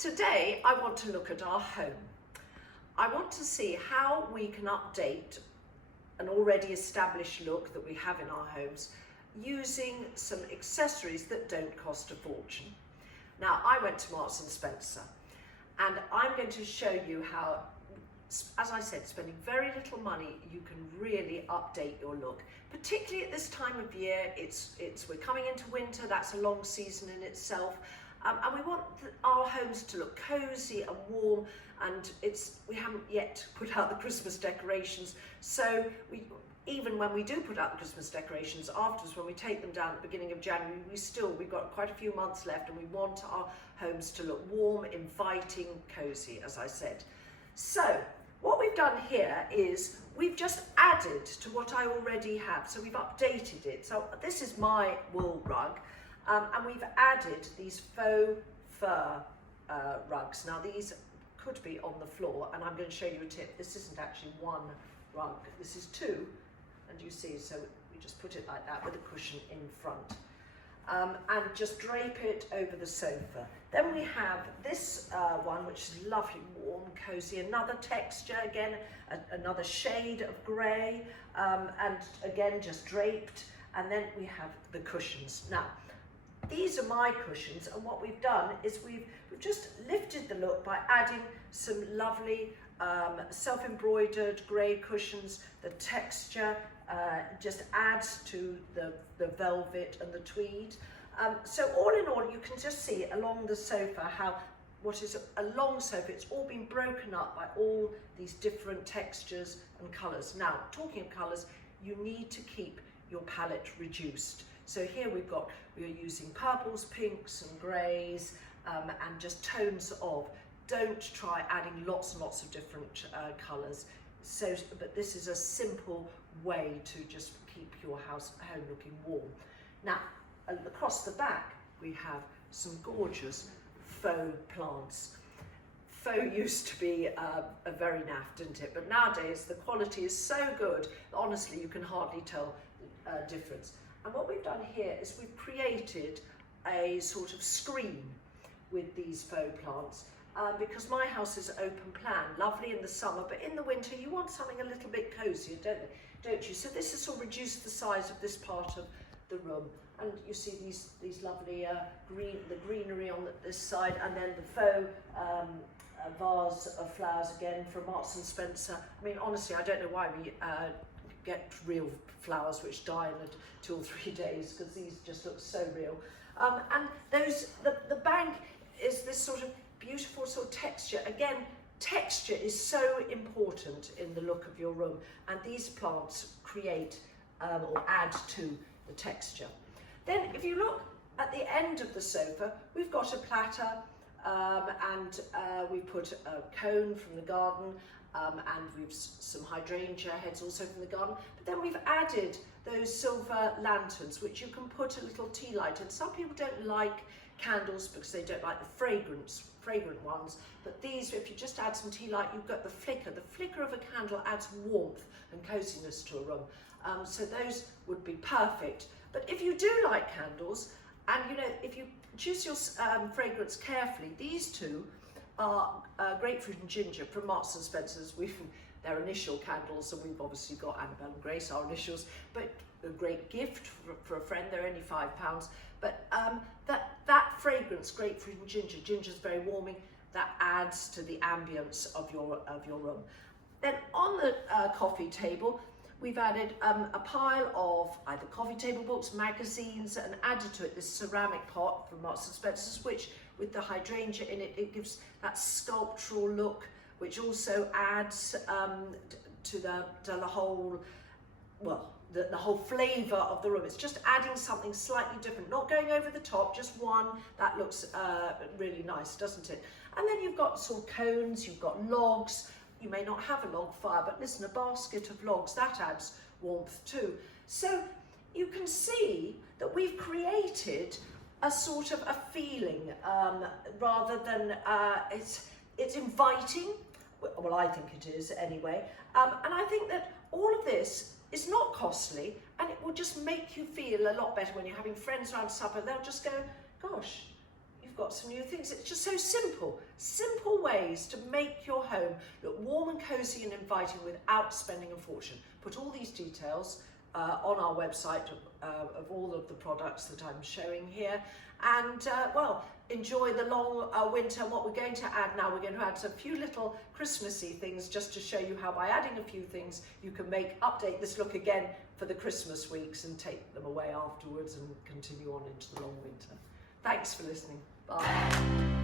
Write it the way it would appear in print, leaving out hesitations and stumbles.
Today I want to look at our home. I want to see how we can update an already established look that we have in our homes using some accessories that don't cost a fortune. Now, I went to Marks and Spencer and I'm going to show you how, as I said, spending very little money, you can really update your look. Particularly at this time of year, we're coming into winter, that's a long season in itself. And we want our homes to look cosy and warm, and we haven't yet put out the Christmas decorations. So even when we do put out the Christmas decorations, afterwards when we take them down at the beginning of January, we've got quite a few months left, and we want our homes to look warm, inviting, cosy, as I said. So what we've done here is we've just added to what I already have. So we've updated it. So this is my wool rug. And we've added these faux fur rugs. Now these could be on the floor, and I'm going to show you a tip. This isn't actually one rug, this is two, and you see, so we just put it like that with a cushion in front. And just drape it over the sofa. Then we have this one, which is lovely, warm, cosy, another texture, again, another shade of grey, and again, just draped. And then we have the cushions. Now, these are my cushions, and what we've done is we've just lifted the look by adding some lovely self-embroidered grey cushions. The texture just adds to the velvet and the tweed. So all in all, you can just see along the sofa how what is a long sofa, it's all been broken up by all these different textures and colours. Now, talking of colours, you need to keep your palette reduced. So here we are using purples, pinks and greys, and just tones of. Don't try adding lots and lots of different colours. But this is a simple way to just keep your home looking warm. Now, across the back, we have some gorgeous faux plants. Faux used to be a very naff, didn't it? But nowadays, the quality is so good, that honestly, you can hardly tell difference. And what we've done here is we've created a sort of screen with these faux plants because my house is open plan, lovely in the summer, but in the winter you want something a little bit cozier, don't you? So this has sort of reduced the size of this part of the room, and you see these lovely greenery on this side, and then the faux vase of flowers again from Marks and Spencer. I mean, honestly, I don't know why we get real flowers which die in 2 or 3 days, because these just look so real. And the bank is this sort of beautiful sort of texture. Again, texture is so important in the look of your room, and these plants create or add to the texture. Then if you look at the end of the sofa, we've got a platter, and we put a cone from the garden, and we've some hydrangea heads also from the garden. But then we've added those silver lanterns, which you can put a little tea light. And some people don't like candles because they don't like the fragrant ones. But these, if you just add some tea light, you've got the flicker. The flicker of a candle adds warmth and coziness to a room. So those would be perfect. But if you do like candles, and you know, if you choose your fragrance carefully, these two are grapefruit and ginger from Marks and Spencer's. Their initial candles, and we've obviously got Annabelle and Grace, our initials, but a great gift for a friend. They're only £5. But that fragrance, grapefruit and ginger's very warming. That adds to the ambience of your room. Then on the coffee table, we've added a pile of either coffee table books, magazines, and added to it this ceramic pot from Marks and Spencer's, which with the hydrangea in it, it gives that sculptural look, which also adds to the whole, well, the whole flavour of the room. It's just adding something slightly different, not going over the top, just one. That looks really nice, doesn't it? And then you've got sort of cones, you've got logs. You may not have a log fire, but listen, a basket of logs, that adds warmth too. So you can see that we've created a sort of a feeling rather than it's inviting. Well, I think it is anyway. And I think that all of this is not costly, and it will just make you feel a lot better when you're having friends around supper. They'll just go, gosh, you've got some new things. It's just so simple ways to make your home look warm and cozy and inviting without spending a fortune. Put all these details on our website of all of the products that I'm showing here. And well, enjoy the long winter. And what we're going to add now, we're going to add a few little Christmassy things just to show you how by adding a few things you can update this look again for the Christmas weeks and take them away afterwards and continue on into the long winter. Thanks for listening. Bye.